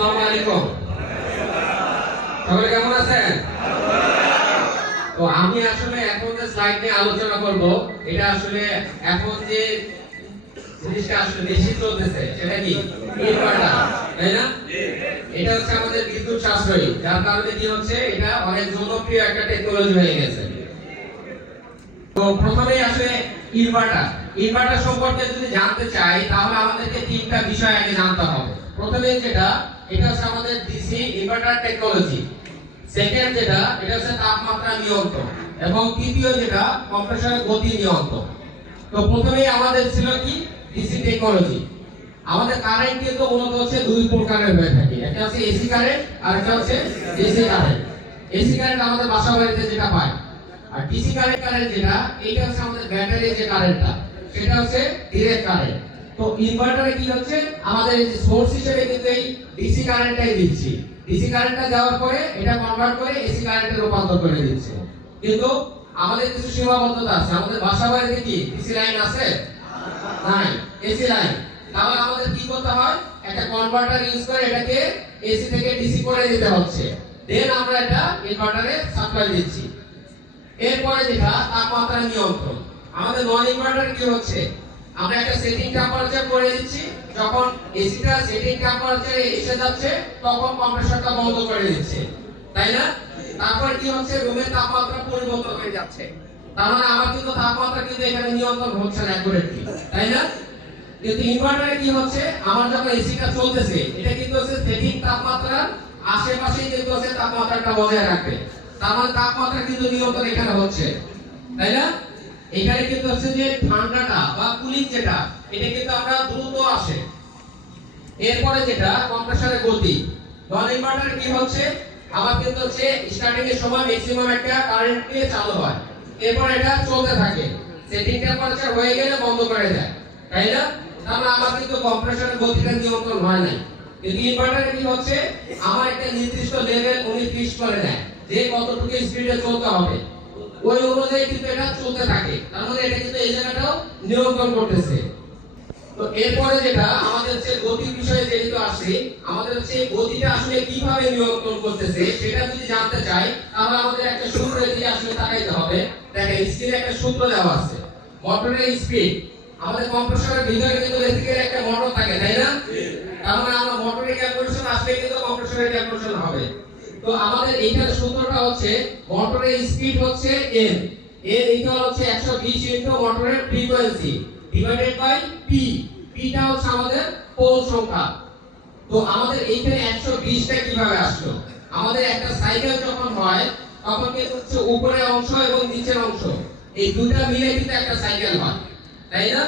আসসালামু আলাইকুম। সকলে কেমন আছেন? তো আমি আসলে এখন যে স্লাইড নিয়ে আলোচনা করব, এটা আসলে এখন যে জিনিসটা আসলে বেশি চলতেছে সেটা কি ইনভার্টার, তাই না? এটা হচ্ছে আমাদের বিদ্যুৎ সাশ্রয়ী, যার কারণে কি হচ্ছে এটা অনেক জনপ্রিয় একটা টেকনোলজি হয়ে গেছে। তো প্রথমেই আসলে ইনভার্টার সম্পর্কে যদি জানতে চাই তাহলে আমাদেরকে তিনটা বিষয় আগে জানতে হবে। প্রথমে এটা হচ্ছে আমাদের ডিসি ইনভার্টার টেকনোলজি। সেকেন্ড এটা হচ্ছে তাপমাত্রা নিয়ন্ত্রণ, এবং তৃতীয় কম্প্রেসরের গতি নিয়ন্ত্রণ। তো প্রথমেই আমাদের ছিল কি ডিসি টেকনোলজি। আমাদের কারেন্ট কিন্তু মূলত হচ্ছে দুই প্রকারের হয়ে থাকে, একটা হচ্ছে এসি কারেন্ট আর একটা হচ্ছে ডিসি কারেন্ট। এসি কারেন্ট আমাদের বাসা বাড়িতে যেটা পায়, আর ডিসি কারেন্ট এটা হচ্ছে আমাদের ব্যাটারির যে কারেন্টটা, সেটা হচ্ছে ডাইরেক্ট কারেন্ট। তো ইনভার্টারে কি হচ্ছে আমাদের এই সোর্স হিসেবে কিন্তু এই ডিসি কারেন্টটাই দিচ্ছি। ডিসি কারেন্টটা দেওয়ার পরে এটা কনভার্ট করে এসি কারেন্টে রূপান্তর করে দিচ্ছে। কিন্তু আমাদের কিছু সীমাবদ্ধতা আছে। আমাদের বাসা বাড়িতে কি ডিসি লাইন আছে? নাই, এসি লাইন। তাহলে আমাদের কি করতে হয়, একটা কনভার্টার ইউজ করে এটাকে এসি থেকে ডিসি করে দিতে হচ্ছে। দেন আমরা এটা ইনভার্টারে সাপ্লাই দিচ্ছি। এরপরে তাপমাত্রা নিয়ন্ত্রণ। আমাদের নন ইনভার্টারে কি হচ্ছে, আমরা একটা সেটিং টেম্পারেচার করে দিচ্ছি, যখন এসিটা সেটিং টেম্পারেচারে এসে যাচ্ছে তখন কম্প্রেসরটা বন্ধ করে দিচ্ছে, তাই না? তারপর কি হচ্ছে, রুমের তাপমাত্রা পরিবর্তন হয়ে যাচ্ছে। তার মানে আমার কিন্তু তাপমাত্রা কিন্তু এখানে নিয়ন্ত্রণ হচ্ছে না অ্যাকুরেটলি, তাই না? কিন্তু ইনভার্টারে কি হচ্ছে, আমার যখন এসিটা চলতেছে এটা কিন্তু হচ্ছে সেটিং তাপমাত্রার আশেপাশেই কিন্তু হচ্ছে তাপমাত্রাটা বজায় রাখবে। তার মানে তাপমাত্রা কিন্তু নিয়ন্ত্রণ এখানে হচ্ছে, তাই না? এখানে কিন্তু হচ্ছে যে ঠান্ডাটা বা কুলিং এটা কিন্তু আমরা দ্রুত আসে। এরপরে কম্প্রেসরের গতি। নন ইনভার্টারে কি হচ্ছে, আমার কিন্তু হচ্ছে স্টার্টিং এর সময় ম্যাক্সিমাম একটা কারেন্ট দিয়ে চালু হয়, এরপর এটা চলতে থাকে, সেটিং টেম্পারেচার হয়ে গেলে বন্ধ করে দেয়, তাই না? তাহলে আমার কিন্তু কম্প্রেসরের গতিটা নিয়ন্ত্রণ হয় না। কিন্তু ইনভার্টারে কি হচ্ছে, আমার একটা নির্দিষ্ট লেভেল উনি ফিক্স করে দেয় যে কতটুকু স্পিডে চলতে হবে, ওই অনুযায়ী কিন্তু এটা চলতে থাকে। তার মানে এটা কিন্তু এই জায়গাটাও নিয়ন্ত্রণ করতেছে। তো এরপরে আমাদের হচ্ছে গতির বিষয়ে যেহেতু আসছে, আমাদের হচ্ছে গতিটা আসলে কিভাবে নিয়ন্ত্রণ করতেছে সেটা যদি জানতে চাই তাহলে আমাদের একটা সূত্র দিয়ে আসলে তাকাইতে হবে। দেখেন স্ক্রিনে একটা সূত্র দেওয়া আছে, মোটরের স্পিড। আমাদের কম্প্রেসরের ভিতরে কিন্তু বেসিক্যালি একটা মোটর থাকে, তাই না? তার মানে আমরা মোটরের ক্যালকুলেশন আসলে কিন্তু কম্প্রেসরের ক্যালকুলেশন হবে। তো আমাদের এইখানে সূত্রটা হচ্ছে মোটরের স্পিড হচ্ছে n, এইটা হচ্ছে 120 ইনটু মোটরের ফ্রিকোয়েন্সি ডিভাইডেড বাই p। pটা হচ্ছে আমাদের পোল সংখ্যা। তো আমাদের এইখানে 120 টা কিভাবে আসলো, আমাদের একটা সাইকেল যখন হয় তখন কি হচ্ছে উপরের অংশ এবং নিচের অংশ এই দুটো মিলে কিন্তু একটা সাইকেল হয়, তাই না?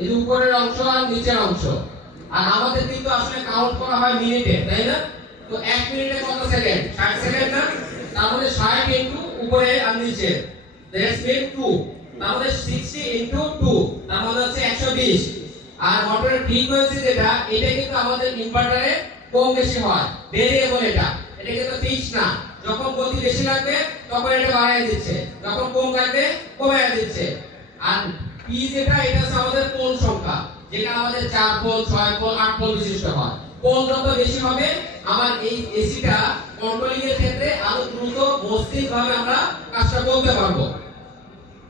এই উপরের অংশ আর নিচের অংশ। আর আমাদের কিন্তু আসলে কাউন্ট করা হয় মিনিটে, তাই না? তো 1 মিনিটে কত সেকেন্ড? 60 সেকেন্ড না? তাহলে 60 ইনটু উপরে আর নিচে, দ্যাটস মিন 2। তাহলে 60 ইনটু 2 তার মানে হচ্ছে 120। আর মোটরের ফ্রিকোয়েন্সি এটা কিন্তু আমাদের ইনভার্টারে কম বেশি হয়, ভেরিয়েবল। এটা কিন্তু ফিক্স না। যখন গতি বেশি লাগবে তখন এটা বাড়ায় দিচ্ছে, যখন কম লাগবে কমায় দিচ্ছে। আর p এটা হচ্ছে আমাদের পোল সংখ্যা, যেটা আমাদের 4 পোল 6 পোল 8 পোল বিশিষ্ট হয়। পোল যত বেশি হবে আমার এই এসিটা কন্ট্রোলিং এর ক্ষেত্রে আরো দ্রুত মসৃণভাবে আমরা কাজটা করতে পারবো।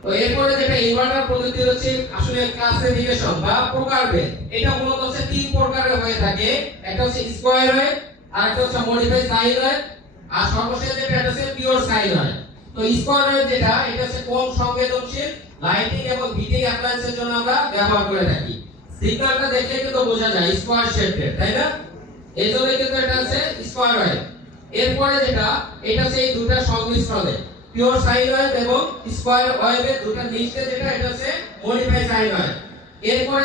তো এরপরে ইনভার্টার পদ্ধতি হচ্ছে আসলে ক্লাসিফিকেশন বা প্রকারভেদ। এটা মূলত হচ্ছে তিন প্রকারের হয়ে থাকে, একটা হচ্ছে স্কয়ার ওয়েভ, আরেকটা হচ্ছে মডিফাইড সাইন ওয়েভ, আর সর্বশেষ এটা হচ্ছে পিওর সাইন ওয়েভ। তো স্কয়ার ওয়েভ এটা হচ্ছে কম সংবেদনশীল, লাইটিং এবং হিটিং অ্যাপ্লায়েন্সের জন্য আমরা ব্যবহার করে থাকি। সিগন্যালটা দেখলে কিন্তু বোঝা যায় স্কয়ার শেপের, তাই না? এজন্য কিন্তু এটা হচ্ছে স্কয়ার ওয়েভ। এরপরে এটা হচ্ছে এই দুটো সংমিশ্রণে পিওর সাইন ওয়েভ এবং স্কয়ার ওয়েভের দুটো মিক্সে এটা হচ্ছে মডিফাইড সাইন ওয়েভ। এরপরে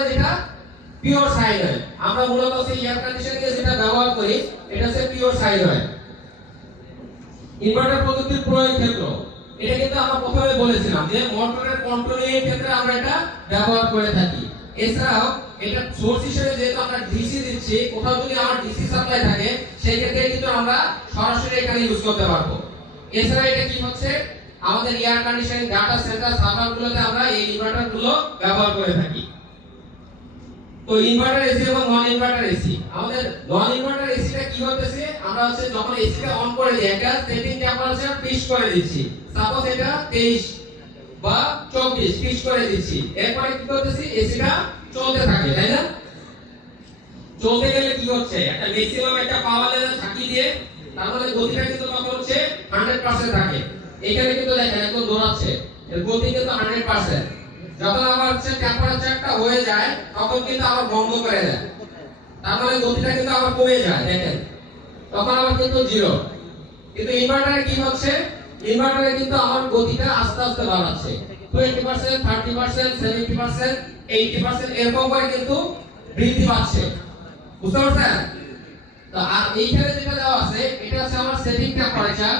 পিওর সাইন ওয়েভ, আমরা মূলত হচ্ছে এয়ার কন্ডিশনিং এ ব্যবহার করি, এটা হচ্ছে পিওর সাইন ওয়েভ। ইনভার্টার প্রযুক্তির প্রয়োগ ক্ষেত্র, এটা কিন্তু আমরা প্রথমে বলেছিলাম যে মোটরের কন্ট্রোলিং এর ক্ষেত্রে আমরা এটা ব্যবহার করে থাকি। এছাড়াও এটা সোর্স হিসেবে যেহেতু আমরা ডিসি দিচ্ছি, কোথাও যদি আমার ডিসি সাপ্লাই থাকে সেই ক্ষেত্রে কিন্তু আমরা সরাসরি এখানে ইউজ করতে পারবো। এছাড়া এটা কি হচ্ছে, আমাদের এয়ার কন্ডিশনিং ডাটা সেন্টার সার্ভারগুলোতে আমরা এই ইনভার্টারগুলো ব্যবহার করে থাকি। তো ইনভার্টার এসি এবং নন ইনভার্টার এসি, আমাদের নন ইনভার্টার এসিটা কি হতেছে, আমরা হচ্ছে যখন এসিটা অন করে দিই একটা সেটিং টেম্পারেচার ফিক্স করে দিচ্ছি, সাপোজ এটা 23 বা 24 ফিক্স করে দিচ্ছি, এরপরে কি করতেছি এসিটা চলতে থাকে, তাই না? চলতে গেলে কি হচ্ছে একটা ম্যাক্সিমাম একটা পাওয়ার লেভেল থাকি দিয়ে, তার মানে গতিটা কিন্তু তখন হচ্ছে 100% থাকে। এখানে কিন্তু দেখেন একদম দৌড়াচ্ছে, এর গতি কিন্তু 100%। যখন আবার হচ্ছে টেম্পারেচারটা হয়ে যায় তখন কিন্তু আবার বন্ধ করে দেয়, তার মানে গতিটা কিন্তু আবার কমে যায়, দেখেন তখন আবার কিন্তু জিরো। কিন্তু ইনভার্টারে কি হচ্ছে, ইনভার্টারে কিন্তু আমার গতিটা আস্তে আস্তে বাড়াচ্ছে, 20%, 30%, 70%, 80% এরকম করে কিন্তু বৃদ্ধি পাচ্ছে, বুঝতে পারছেন? তো আর এইখানে যেটা দেওয়া আছে এটা হচ্ছে আমার সেটিং টেম্পারেচার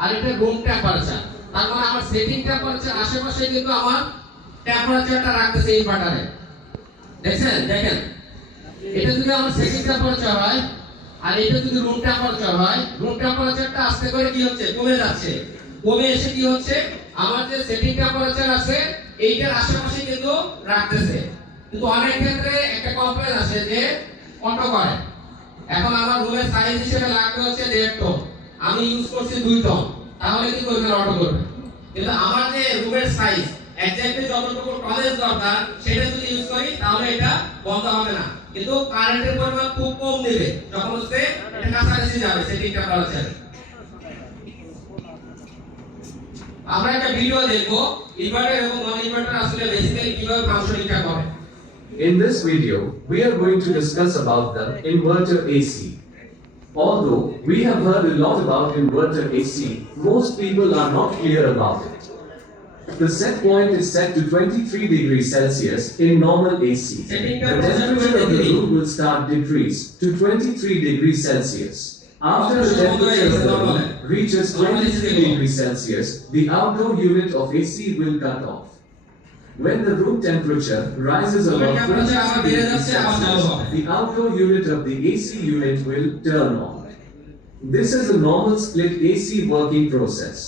আর এটা রুম টেম্পারেচার। তার মানে আমার সেটিং টেম্পারেচার আশেপাশে কিন্তু আমার টেম্পারেচারটা রাখতেছে ইনভার্টারে, দেখছেন? দেখেন এটা যদি আমার সেটিং টেম্পারেচার হয় আর এটা যদি রুম টেম্পারেচার হয়, রুম টেম্পারেচারটা আস্তে করে কি হচ্ছে কমে যাচ্ছে, কমে এসে কি হচ্ছে আমার যে সেটিং টেম্পারেচার আছে এইটার আশেপাশে কিন্তু রাখতেছে। কিন্তু অনেক ক্ষেত্রে একটা কমপ্লেইন আসে যে অটো করে, এখন আমার রুমের সাইজ হিসেবে লাগবে হচ্ছে 1.5 টন, আমি ইউজ করছি 2 টন, তাহলে কি করবে অটো করবে। কিন্তু আমার যে রুমের সাইজ এক্স্যাক্টলি যতটুকু টলেজ দরকার সেটা যদি ইউজ করি তাহলে এটা বন্ধ হবে না, কিন্তু কারেন্টের পরিমাণ খুব কম নেবে যখন হচ্ছে এটা কাছাকাছি যাবে সেটিং টেম্পারেচার। আমরা একটা ভিডিও দেখবো ইনভার্টার এবং নন ইনভার্টার আসলে বেসিক্যালি কিভাবে ফাংশনিংটা করে। In this video, we are going to discuss about the inverter AC. Although we have heard a lot about inverter AC, most people are not clear about it. The set point is set to 23 degrees Celsius in normal AC. The temperature of the room will start decrease to 23 degrees Celsius. After the temperature of the room reaches 23 degrees Celsius, the outdoor unit of AC will cut off. When the room temperature rises above 23 degrees Celsius, the outdoor unit of the AC unit will turn on. This is a normal split AC working process.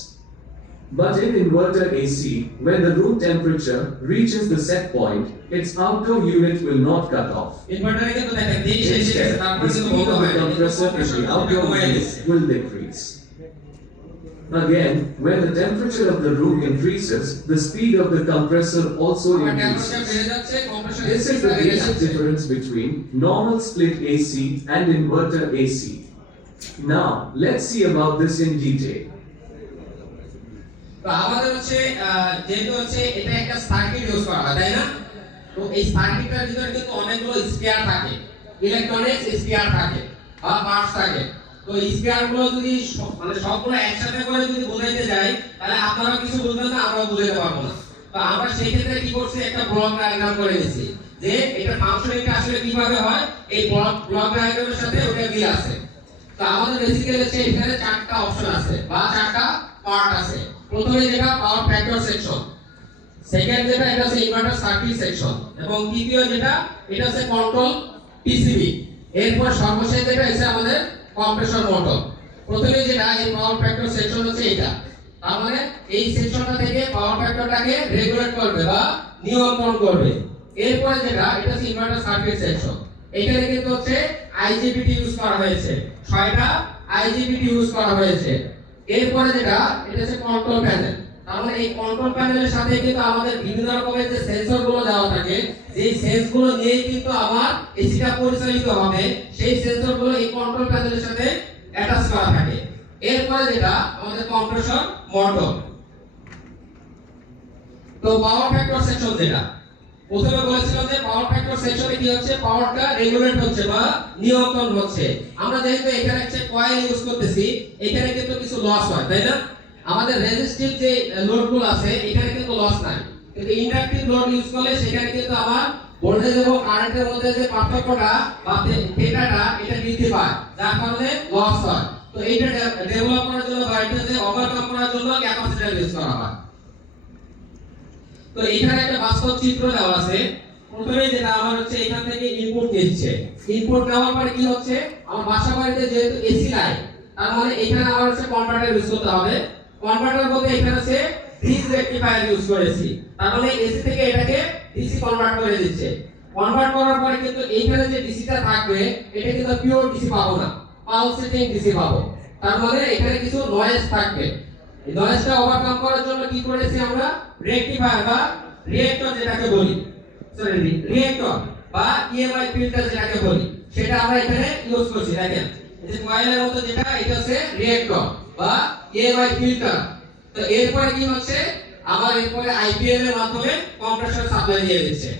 But in inverter AC, when the room temperature reaches the set point, its outdoor unit will not cut off. Instead, the speed of the compressor in the outdoor unit will decrease. Again, when the temperature of the room increases, the speed of the compressor also increases. This is the basic difference between normal split AC and inverter AC. Now, let's see about this in detail. তো আমাদের হচ্ছে যেহেতু হচ্ছে এটা একটা circuit use করা হয়, তাই না? তো এই সার্কিটটার ভিতরে কিন্তু অনেকগুলো স্পেয়ার থাকে, ইলেকট্রনিক্স স্পেয়ার থাকে বা পার্টস থাকে। তো এই স্পেয়ার গুলো যদি মানে সবগুলো একসাথে করে যদি বোঝাইতে যাই তাহলে আপনারা কিছু বুঝবেন না, আমরাও বুঝাইতে পারবো না। তো আমরা সেই ক্ষেত্রে কি করছি একটা ব্লক ডায়াগ্রাম করে নিয়েছি যে এটা ফাংশনিংটা আসলে কিভাবে হয়, এই ব্লক ডায়াগ্রামের সাথে ওটা মিল আছে। তো আমাদের বেসিক্যালি হচ্ছে এখানে 4টা অপশন আছে বা 4টা পার্ট আছে। প্রথমে যেটা পাওয়ার ফ্যাক্টর সেকশন, সেকেন্ড যেটা এটা হচ্ছে ইনভার্টার সার্কিট সেকশন, এবং তৃতীয় যেটা এটা হচ্ছে কন্ট্রোল পিসিবি। এরপর সর্বশেষ যেটা আছে আমাদের কম্প্রেসর মোটর। প্রথমে যেটা এই পাওয়ার ফ্যাক্টর সেকশন হচ্ছে এটা, তার মানে এই সেকশনটা থেকে পাওয়ার ফ্যাক্টরটাকে রেগুলেট করবে বা নিয়ন্ত্রণ করবে। এরপরে যেটা এটা হচ্ছে ইনভার্টার সার্কিট সেকশন, এখানে কিন্তু হচ্ছে আইজিবিটি ইউজ করা হয়েছে, 6টা আইজিবিটি ইউজ করা হয়েছে। এরপরে যেটা এটা হচ্ছে কন্ট্রোল প্যানেল, তার মানে এই কন্ট্রোল প্যানেলের সাথে কিন্তু আমাদের বিভিন্ন রকমের যে সেন্সর গুলো দেওয়া থাকে, যেই সেন্স গুলো নিয়ে কিন্তু আমার এসিটা পরিচালিত হবে, সেই সেন্সর গুলো এই কন্ট্রোল প্যানেলের সাথে অ্যাটাচ করা থাকে। এরপরে যেটা আমাদের কম্প্রেসর মোটর। তো পাওয়ার ফ্যাক্টর সেকশন যেটা প্রথমে বলেছিলাম যে পাওয়ার ফ্যাক্টর সেকশনে কি হচ্ছে পাওয়ারটা রেগুলেট হচ্ছে বা নিয়ন্ত্রণ হচ্ছে। আমরা যেহেতু এখানে একটা কয়েল ইউজ করতেছি এখানে কিন্তু কিছু লস হয়, তাই না? আমাদের রেজিস্টিভ যে লোডগুলো আছে এখানে কিন্তু লস নাই, কিন্তু ইন্ডাকটিভ লোড ইউজ করলে সেখানে কিন্তু আমার ভোল্টেজ এবং কারেন্টের মধ্যে যে পার্থক্যটা বা থেটাটা এটা বৃদ্ধি পায়, যার কারণে লস হয়। তো এইটা ডেভেলপ করার জন্য বা এটা যে ওভারকাম করার জন্য ক্যাপাসিটর ইউজ করা হয়। তো এখানে একটা বাস্তব চিত্র দেওয়া আছে। প্রথমে যেটা আমার হচ্ছে এখান থেকে ইনপুট নিচ্ছে, ইনপুট নেওয়ার পরে কি হচ্ছে আমার বাসা বাড়িতে যেহেতু এসি নাই, তার মানে এখানে আমার হচ্ছে কনভার্টার ইউজ করতে হবে। কনভার্টার বলতে এখানে হচ্ছে ব্রিজ রেকটিফায়ার ইউজ করেছি, তার মানে এসি থেকে এটাকে ডিসি কনভার্ট করে দিচ্ছে। কনভার্ট করার পরে কিন্তু এইখানে যে ডিসিটা থাকবে এটা কিন্তু পিওর ডিসি পাবো না, পালসেটিং ডিসি পাবো। তার মানে এখানে কিছু নয়েজ থাকবে। এই নয়েজটা ওভারকাম করার জন্য কি করেছি আমরা, রেকটিফায়ার বা রিঅ্যাক্টর যেটাকে বলি, সরি রিঅ্যাক্টর বা ইএমআই ফিল্টার যেটাকে বলি, সেটা আমরা এখানে ইউজ করছি। দেখেন এই যে কয়েলের মতো যেটা, এটা হচ্ছে রিঅ্যাক্টর বা ইএমআই ফিল্টার। তো এরপরে কি হচ্ছে, আবার এরপরে আইপিএল এর মাধ্যমে কম্প্রেসর সাপ্লাই দিয়ে দিচ্ছে।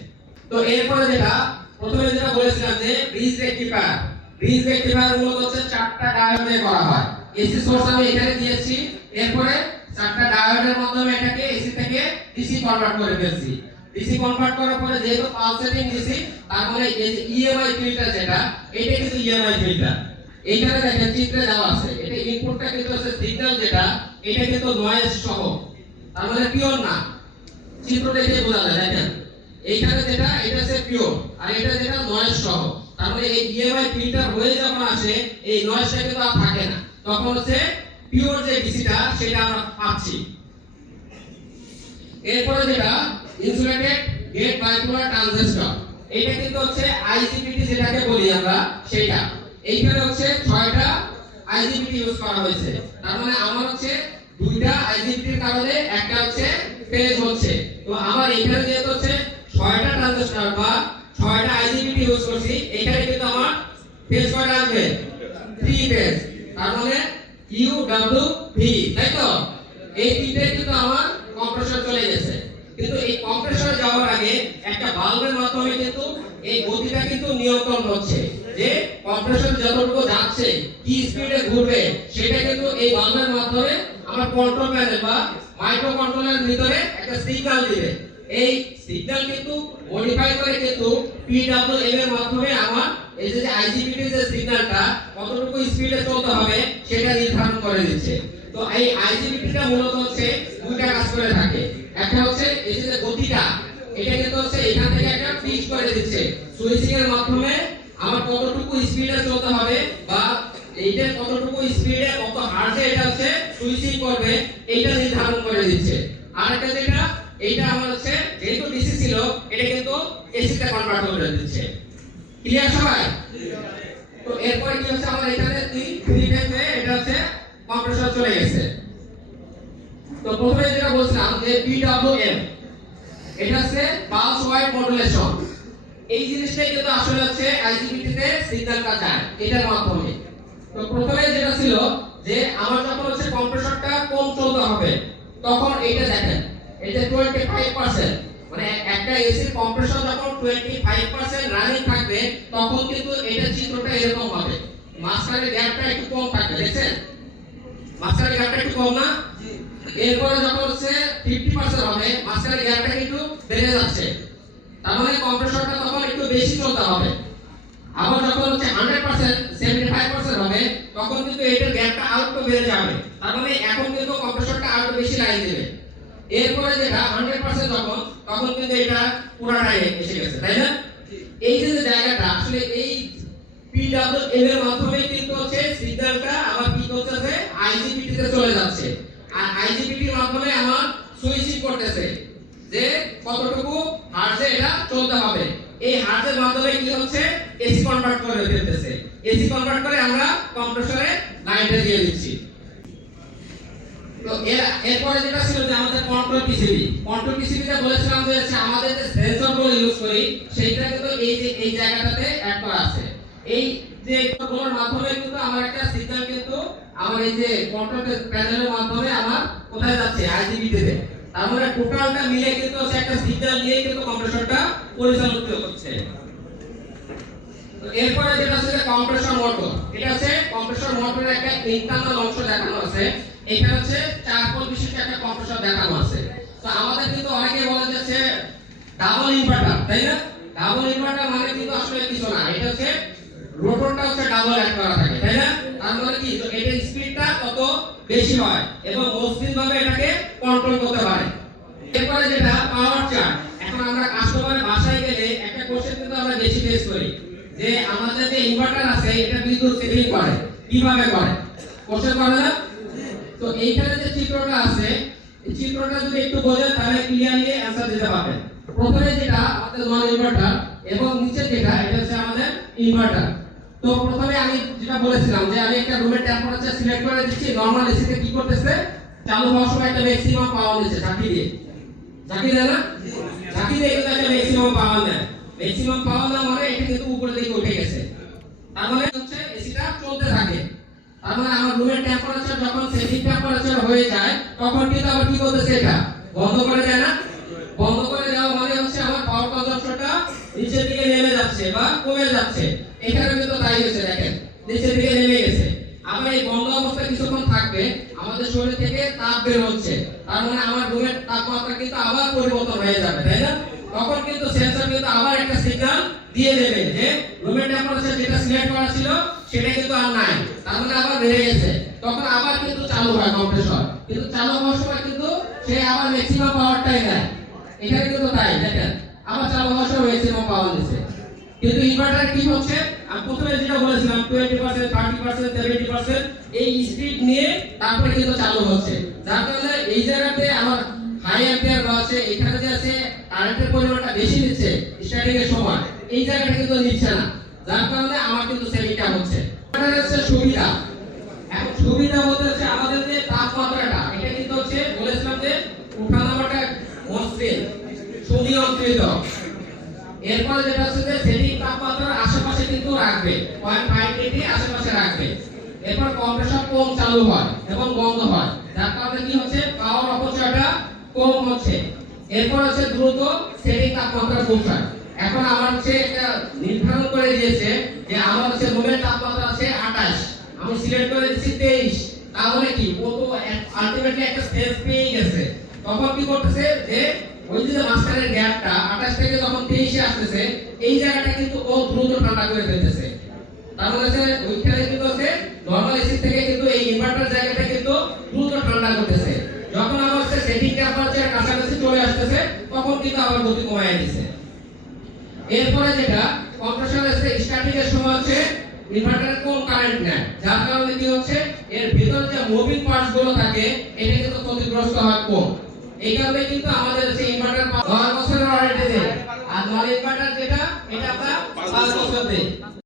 তো এরপরে যেটা প্রথমে যেটা বলেছিলাম যে ব্রিজ রেকটিফায়ার, ব্রিজ রেকটিফায়ার মূলত হচ্ছে 4টা ডায়োড দিয়ে করা হয়। এসি সোর্স আমি এখানে দিয়েছি, এরপরে 4টা ডায়োডের মাধ্যমে এটাকে এসি থেকে ডিসি কনভার্ট করে ফেলছি। ডিসি কনভার্ট করার পরে যেহেতু পালসেটিং ডিসি, তার মানে এই যে ইএমআই ফিল্টার যেটা, এটা কিন্তু ইএমআই ফিল্টার। এইখানে দেখেন চিত্রে দেওয়া আছে, এটা ইনপুটটা কিন্তু হচ্ছে সিগন্যাল যেটা, এটা কিন্তু নয়েজ সহ, তার মানে পিওর না। চিত্র দেখে বোঝা যায়, দেখেন এইখানে যেটা এটা হচ্ছে পিওর আর এটা যেটা নয়েজ সহ। তার মানে এই ইএমআই ফিল্টার হয়ে যখন আসে এই নয়েজটা কিন্তু আর থাকে না, তখন হচ্ছে পিওর যে ডিসিটা সেটা আমরা পাচ্ছি। এরপরে যেটা ইনসুলেটেড গেট বাইপোলার ট্রানজিস্টর, এটা কিন্তু হচ্ছে আইজিবিটি যেটাকে বলি আমরা সেটা। এইখানে হচ্ছে 6টা আইজিবিটি ইউজ করা হয়েছে। তার মানে আমার হচ্ছে 2টা আইজিবিটির কারণে একটা হচ্ছে ফেজ হচ্ছে। তো আমার এখানে যেহেতু হচ্ছে 6টা ট্রানজিস্টর বা 6টা আইজিবিটি ইউজ করছি, এখানে কিন্তু আমার ফেজ কয়টা আসবে, 3 ফেজ। তার মানে ইউডব্লিউভি, তাই তো? এই তিনটে কিন্তু আমার কম্প্রেসর চলে গেছে। কিন্তু এই কম্প্রেসর যাওয়ার আগে একটা ভালভের মাধ্যমে কিন্তু এই গতিটা কিন্তু নিয়ন্ত্রণ হচ্ছে, যে কম্প্রেসর যতটুকু যাচ্ছে কি স্পিডে ঘুরবে সেটা কিন্তু এই ভালভের মাধ্যমে আমার কন্ট্রোল প্যানেল বা মাইক্রো কন্ট্রোলারের ভিতরে একটা সিগন্যাল দিবে। এই সিগন্যাল কিন্তু মডিফাই করে কিন্তু পিডব্লিউএম এর মাধ্যমে আমার এই যে আইজিবিটি যে সিগন্যালটা কতটুকু স্পিডে চলতে হবে সেটা নির্ধারণ করে দিচ্ছে। তো এই আইজিবিটিটা মূলত হচ্ছে 2টা কাজ করে থাকে। একটা হচ্ছে এই যে গতিটা, এটা কিন্তু হচ্ছে এখান থেকে একটা ফিক্স করে দিচ্ছে সুইচিং এর মাধ্যমে আমার কতটুকু স্পিডে চলতে হবে বা এইটা কতটুকু স্পিডে কত হার্জে এটা হচ্ছে সুইচিং করবে, এইটা নির্ধারণ করে দিচ্ছে। আর একটা যেটা এইটা আমার হচ্ছে যেহেতু ডিসি ছিল এটা কিন্তু এসি তে কনভার্ট করে দিচ্ছে। ক্লিয়ার সবাই? তো এরপর কি হচ্ছে, আমার এখানে 3 ফেজে এটা হচ্ছে কম্প্রেসর চলে গেছে। তো প্রথমে যেটা বলছিলাম যে পিডব্লিউএম, এটা হচ্ছে পালস ওয়াইড মডুলেশন। এই জিনিসটাই কিন্তু আসলে হচ্ছে আইজিবিটি তে সিগন্যালটা যায় এটার মাধ্যমে। তো প্রথমে যেটা ছিল যে আমার যখন হচ্ছে কম্প্রেসরটা কম চলতে হবে তখন এইটা দেখেন এই যে 25%, মানে একটা এসি কম্প্রেসর যখন 25% রানিং থাকবে তখন কিন্তু এটা চিত্রটা এরকম হবে, মাঝখানে গ্যাপটা একটু কম থাকবে। দেখছেন মাঝখানে গ্যাপটা একটু কম না? এরপরে যখন হচ্ছে 50% হবে মাঝখানে গ্যাপটা কিন্তু বেড়ে যাচ্ছে, তার মানে কম্প্রেসরটা তখন একটু বেশি চলতে হবে। আবার যখন হচ্ছে 100% 75% হবে তখন কিন্তু এটার গ্যাপটা আরো একটু বেড়ে যাবে, তার মানে এখন কিন্তু কম্প্রেসরটা আরো বেশি লাইন দেবে। এরপরে যেটা 100% যখন, তখন কিন্তু এটা পুরাটাই এসে গেছে, তাই না? এই যে জায়গাটা আসলে এই পিডব্লিউএম এর মাধ্যমে কিন্তু হচ্ছে সিগন্যালটা আমার কি করতেছে, আইজিবিটি তে চলে যাচ্ছে। আর আইজিবিটির মাধ্যমে আমার সুইচিং করতেছে যে কতটুকু হার্জে এটা চলতে হবে। এই হার্জের মাধ্যমে কি হচ্ছে, এসি কনভার্ট করে ফেলতেছে। এসি কনভার্ট করে আমরা কম্প্রেসরে লাইনটা দিয়ে দিচ্ছি। তো এরপরে যেটা ছিল যে আমাদের কন্ট্রোল পিসিবি, কন্ট্রোল পিসিবিতে বলেছিলাম যে আমাদের যে সেন্সরগুলো ইউজ করি সেইটা কিন্তু এই যে এই জায়গাটাতে অ্যাড করা আছে। এই যে গুলোর মাধ্যমে কিন্তু আমার একটা সিগন্যাল কিন্তু আমার এই যে কন্ট্রোল প্যানেলের মাধ্যমে আমার কোথায় যাচ্ছে, আইজিবিটি তে। তার মানে টোটালটা মিলে কিন্তু একটা সিগন্যাল নিয়ে কিন্তু কম্প্রেসরটা পরিচালিত হচ্ছে। তো এরপরে যেটা আছে কম্প্রেসর মোটর, এটা হচ্ছে কম্প্রেসর মোটরের একটা ইন্টারনাল অংশ দেখানো আছে। এখানে হচ্ছে 4 পোল বিশিষ্ট একটা কম্প্রেসর দেখানো আছে। তো আমাদের কিন্তু অনেকে বলে যাচ্ছে ডাবল ইনভার্টার, তাই না? ডাবল ইনভার্টার মানে কিন্তু আসলে কিছু না, এটা হচ্ছে রোটরটা হচ্ছে ডাবল অ্যাড করা থাকে, তাই না? তার মানে কি, এটা স্পিডটা কত বেশি হয় এবং মসৃণভাবে এটাকে কন্ট্রোল করতে পারে। এরপরে যেটা পাওয়ার চার্ট, এখন আমরা কাস্টমারের বাসায় গেলে একটা কোশ্চেন কিন্তু আমরা বেশি ফেস করি যে আমাদের যে ইনভার্টার আছে এটা বিদ্যুৎ সেভিং করে, কিভাবে করে? কোশ্চেন করে না? তো এইখানে যে চিত্রটা আছে এই চিত্রটা যদি একটু বোঝেন তাহলে ক্লিয়ারলি অ্যানসার দিতে পারবেন। প্রথমে যেটা আমাদের নন ইনভার্টার, এবং নিচে যেটা এটা হচ্ছে আমাদের ইনভার্টার। তো প্রথমে আমি যেটা বলেছিলাম যে আমি একটা রুমের টেম্পারেচার সিলেক্ট করে দিচ্ছি, নরমাল এসিতে কি করতেছে চালু হওয়ার সময় একটা ম্যাক্সিমাম পাওয়ার দিচ্ছে ঝাঁকি দিয়ে, ঝাঁকি দেয় না, ঝাঁকি দিয়ে কিন্তু একটা ম্যাক্সিমাম পাওয়ার দেয়। ম্যাক্সিমাম পাওয়ার না মানে এটা কিন্তু উপরে দিকে উঠে গেছে, তার মানে হচ্ছে এসিটা চলতে থাকে। তার মানে আমার রুমের টেম্পারেচার যখন সেটিং টেম্পারেচার হয়ে যায় তখন কিন্তু আবার কি করতেছে এটা বন্ধ করে দেয় না, বন্ধ করে দেওয়া মানে হচ্ছে আমার পাওয়ার কনজাম্পশনটা নিচের দিকে নেমে যাচ্ছে বা কমে যাচ্ছে। এখানে কিন্তু তাই হচ্ছে, দেখেন নিচের দিকে নেমে গেছে। আবার এই বন্ধ অবস্থায় কিছুক্ষণ থাকবে আমাদের শরীর থেকে তাপ বের হচ্ছে, তার মানে আমার রুমের তাপমাত্রা কিন্তু আবার পরিবর্তন হয়ে যাবে, তাই না? তখন কিন্তু সেন্সর কিন্তু আবার একটা সিগন্যাল দিয়ে দেবে যে রুমের টেম্পারেচার যেটা সিলেক্ট করা ছিল সেটা কিন্তু আর নাই, তার মানে আবার বেড়ে গেছে। তখন আবার কিন্তু চালু হয় কম্প্রেসর, কিন্তু চালু হওয়ার সময় কিন্তু সে আবার ম্যাক্সিমাম পাওয়ারটাই দেয়। এখানে কিন্তু তাই দেখেন আবার চালু হওয়ার সময় ম্যাক্সিমাম পাওয়ার দিচ্ছে। কিন্তু ইনভার্টার কি হচ্ছে আমি প্রথমে যেটা বলেছিলাম 20% 30% 70% এই স্পিড নিয়ে তারপরে কিন্তু চালু হচ্ছে, যার কারণে এই জায়গাতে আমার হাই অ্যাম্পিয়ার আছে, এখানে যে আছে কারেন্টের পরিমাণটা বেশি নিচ্ছে স্টার্টিং এর সময়, এই জায়গাটা কিন্তু নিচ্ছে না, যার কারণে আমার কিন্তু সেটিংটা হচ্ছে। এটা হচ্ছে সুবিধা। এখন সুবিধা বলতে হচ্ছে আমাদের যে তাপমাত্রাটা এটা কিন্তু হচ্ছে বলেছিলাম যে উঠানামাটা মসৃণ সুনিয়ন্ত্রিত। এরপরে যেটা হচ্ছে যে সেটিং তাপমাত্রার আশেপাশে কিন্তু রাখবে 0.5 ডিগ্রি আশেপাশে রাখবে। এরপর কম্প্রেসর কম চালু হয় এবং বন্ধ হয়, যার কারণে কি হচ্ছে পাওয়ার অপচয়টা কম হচ্ছে। এরপর হচ্ছে দ্রুত সেটিং তাপমাত্রা পৌঁছায়। এখন আমার হচ্ছে একটা নির্ধারণ করে দিয়েছে যে আমার হচ্ছে রুমের তাপমাত্রা আছে 28, আমি সিলেক্ট করে দিচ্ছি 23, তাহলে কি ও তো আলটিমেটলি একটা সেন্স পেয়ে গেছে। তখন কি করতেছে যে ওই যে মাঝখানের গ্যাপটা 28 থেকে যখন 23 এ আসতেছে এই জায়গাটা কিন্তু ও দ্রুত ঠান্ডা করে ফেলতেছে। তার মানে যে ওইখানে কিন্তু হচ্ছে নরমাল এসি থেকে কিন্তু এই ইনভার্টার জায়গাটা কিন্তু দ্রুত ঠান্ডা করতেছে। যখন আমার হচ্ছে সেটিং টেম্পারেচার কাছাকাছি চলে আসতেছে তখন কিন্তু আবার গতি কমায় দিচ্ছে। এরপরে যেটা কম্প্রেসর আছে স্টার্টিং এর সময় হচ্ছে ইনভার্টারে কম কারেন্ট নেয়, যার কারণে কি হচ্ছে এর ভিতর যে মুভিং পার্টস গুলো থাকে এটা কিন্তু ক্ষতিগ্রস্ত হয় কম। এই কারণে কিন্তু আমাদের হচ্ছে ইনভার্টার 10 বছরের ওয়ারেন্টি দেয়, আর নন ইনভার্টার যেটা এটা আমরা 5 বছর দেই।